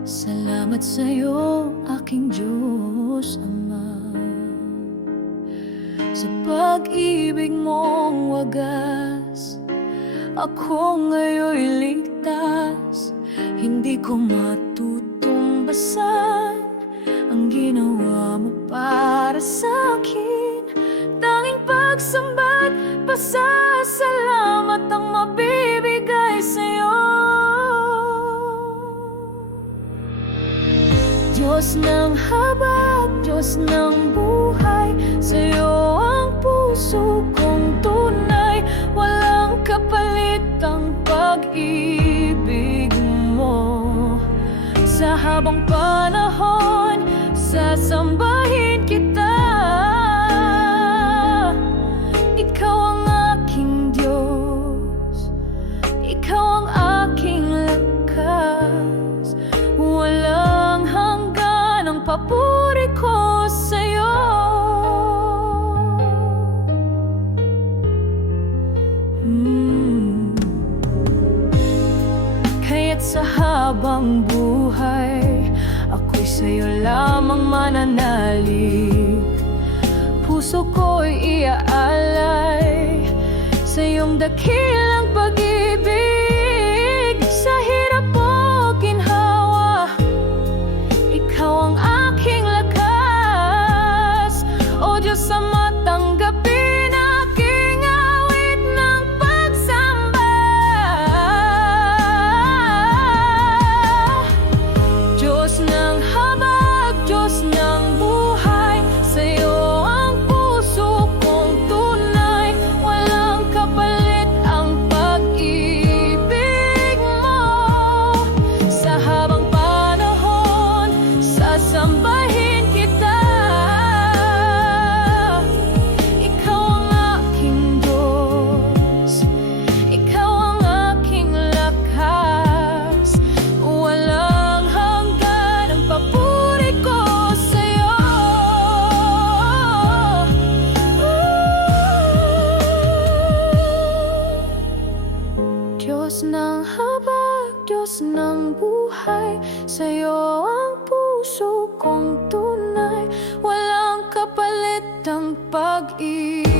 Salamat sa'yo, aking Diyos Ama, sa pag-ibig mong wagas. Ako ngayon'y ligtas, hindi ko matutumbasan ang ginawa mo para sa'kin. Tanging pagsamba't pasasalamat ang mabibigay sa'yo. Diyos ng habag, Diyos ng buhay, sa'yo ang puso kong tunay. Walang kapalit ang pag-ibig mo. Sa habang panahon, sasambahin kita. Ikaw ang aking Diyos, ikaw ang aking lakas. Walang hanggan ang papuri ko sa'yo. Kaya't sa habang buhay, ako'y sa'yo lamang mananalig. Puso ko'y iaalay sa iyong dakilang pag-ibig. Sa hirap o ginhawa, ikaw ang aking lakas. O Diyos Ama, tanggapin aking awit ng pagsamba. Diyos ng habag, Diyos ng buhay, sa'yo ang puso kong tunay. Walang kapalit ang pag-ibig mo. Sa habang panahon, sasambahin kita. Ikaw ang aking Diyos, ikaw ang aking lakas. Walang hanggan ang papuri ko sa'yo. Diyos ng habag, Diyos ng buhay, sa'yo ang puso kong tunay. Walang kapalit ang pag-ibig.